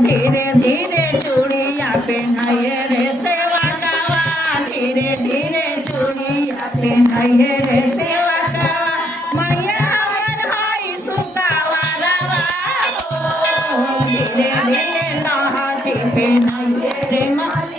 धीरे धीरे चूड़िया पहनाइए रे सेवा गावा, धीरे धीरे चूड़िया पहनाइए रे सेवा गावा, मैया हमर हाई सुकावा रवा हो, धीरे धीरे नहाती पहनाइए रे माली।